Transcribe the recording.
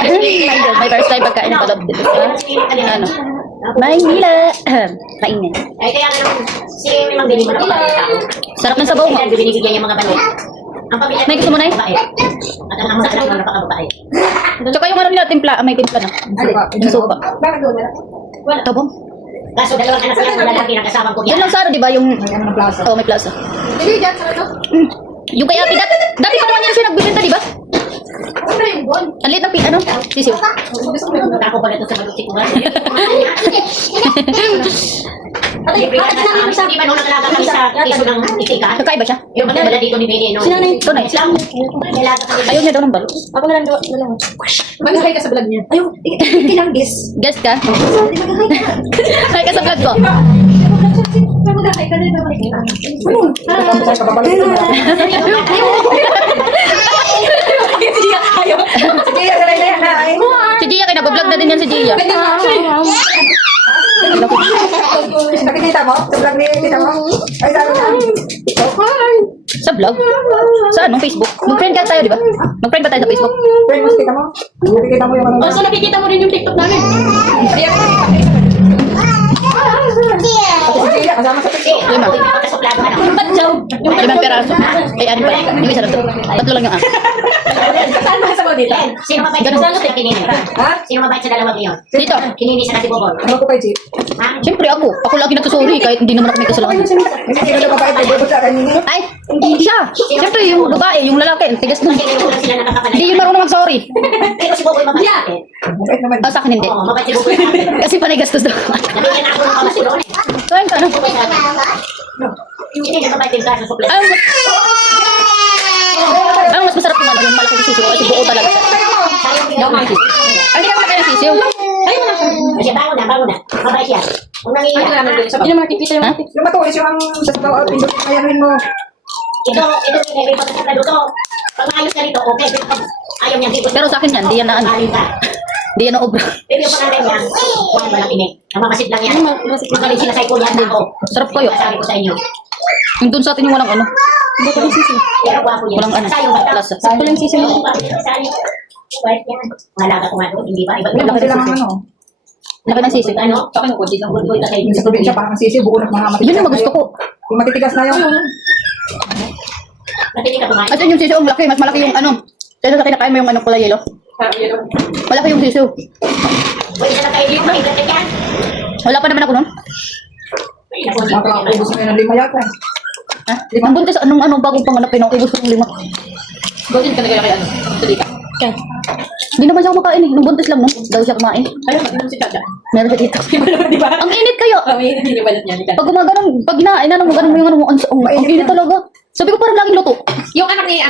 May first time pagkain ng balot dito sa ano. Maynila. Kainin. Ay, kaya nga naman, si Mang Bini mo na kapatid ako. Sarap ng sabaw mo. Kaya binibigyan niya mga balot. Ang pamilya May gusto mo na eh? babae. At ang sa anak mo napakababae. Tsaka yung ano nila, timpla. May timpla na. Yung supa. Bakit doon na? Wala. Tabong. Kaso dalawang anak lang ng lalaki ng kasama ko Yan lang Sara, di ba? Yung... May ano ng plaza. Oh, may plaza. Hindi, dyan, sarap to. Yung kay ate, dati pa naman yan siya nagbibenta, di ba? Ano yung bon? Ang liit ng ano? Sisiw. Gusto ko yung Ako pala ito sa malutsikuhan. Hindi ba nung nakalaga kami sa piso ng itika? Kakaiba siya. Yung pagdala dito ni Bini, no? Tunay. Nalaga kami. Ayaw niya daw ng balot. Ako na lang doon. Mag-hi ka sa vlog niya. Ayaw, ilang guess. Guess ka? Mag-hi ka. Kaya ka sa vlog ko. Mag-hi ka na ba? Ayaw. Sige, saray na yan. Ay. Si Gia, kaya nabablog na din yan si Gia. Nakikita mo? Sa vlog ni kita mo? Ay, sabi na. Sa vlog? Sa anong Facebook? Mag-friend ka tayo, di ba? Mag-friend ba tayo sa Facebook? Friend, mas kita mo? Nakikita mo yung ano? So nakikita mo rin yung TikTok namin. Ayan. Ako si Gia, kasama sa picture. Lima. Pagkasuplado ka na. Yung 5 peraso. Ay, ano pa? Yung isa na to. Tatlo lang yung akin. Saan ba sa dito? Sino mabait sa dalawa sa kinini? Ha? Sino mabait sa dalawa ngayon? Dito. Kinini sa kasi bobol. Ano ko kay G? Ha? Siyempre ako. Ako lagi nagsusuri kahit hindi naman ako may kasalanan. Hindi sino na babae kay Bebo sa kanina. Ay, siya. Siyempre yung babae, yung lalaki. Ang tigas nun. Kasi ngayon lang sila nakakapanay. Hindi yun marunong mag-sorry. Pero si Boboy mabait. Mabait naman. Ah, sa akin hindi. Oo, mabait si Boboy. Kasi panay gastos daw. Nabigyan ako ng kamas doon. Kain ka, ano? Hindi na mabait din ka sa suplado. Ang mas masarap yung ano, yung malaki yung sisiw. Kasi buo talaga siya. Ay, hindi ka kumakain ng sisiw. Kasi bango na. Mabait yan. Kung nangiyak. Hindi naman makikita yung Ha? yung matulis yung ang sa sabaw at pindot kaya rin mo. Ito yung every pagkakatado to. Pag maayos ka rito, okay. Pero pag ayaw niyang higos. Pero sa akin yan, di yan na ano. Galing ka. Di yan na obra. Pero yung pangalan niya, huwag walang inig. Namamasid lang yan. Magaling sila sa ikulihan na ako. Sarap kayo. Sabi ko sa inyo. Yung dun sa atin yung walang ano. Pero gwapo yan. Walang ano. Sayong bata. Lasa. Sakto lang sisi mo. Sayong. White yan. Malaga ko nga doon. Hindi ba? Iba Laki ng Sila ang sisiw. ano. Laki ng sisiw. Ano? Sa akin, kunti ng bulbul ka kayo. Sa probinsya parang sisi buo ng mga matitigas. Yun yung magusto ko. Yung matitigas na yung Natinig ka kumain. As in yung sisiw ang laki. Mas malaki yung ano. Kaya sa kinakain mo yung ano kulay yellow. Malaki yung sisiw. Pwede na lang kayo dito. Ikat yan. Wala pa naman ako nun. Ay, naku, hindi ko yan. makaubos mo yun ng 5 yata. Ha? Ang buntis, anong ano, bagong panganap, pinaubos ko ng 5. Gawin ka na kaya ano? Salita. Kaya, hindi naman siya kumakain eh. Nung buntis lang, no? Daw siya kumain. Ayun, mag-inom si Tata. Meron siya dito. Di ba? Ang init kayo! Hindi ba niya? Pag gumaganon, pag inain na, gumaganon mo yung ano mo, ang init talaga. Sabi ko parang laging luto. Yung anak ni ano,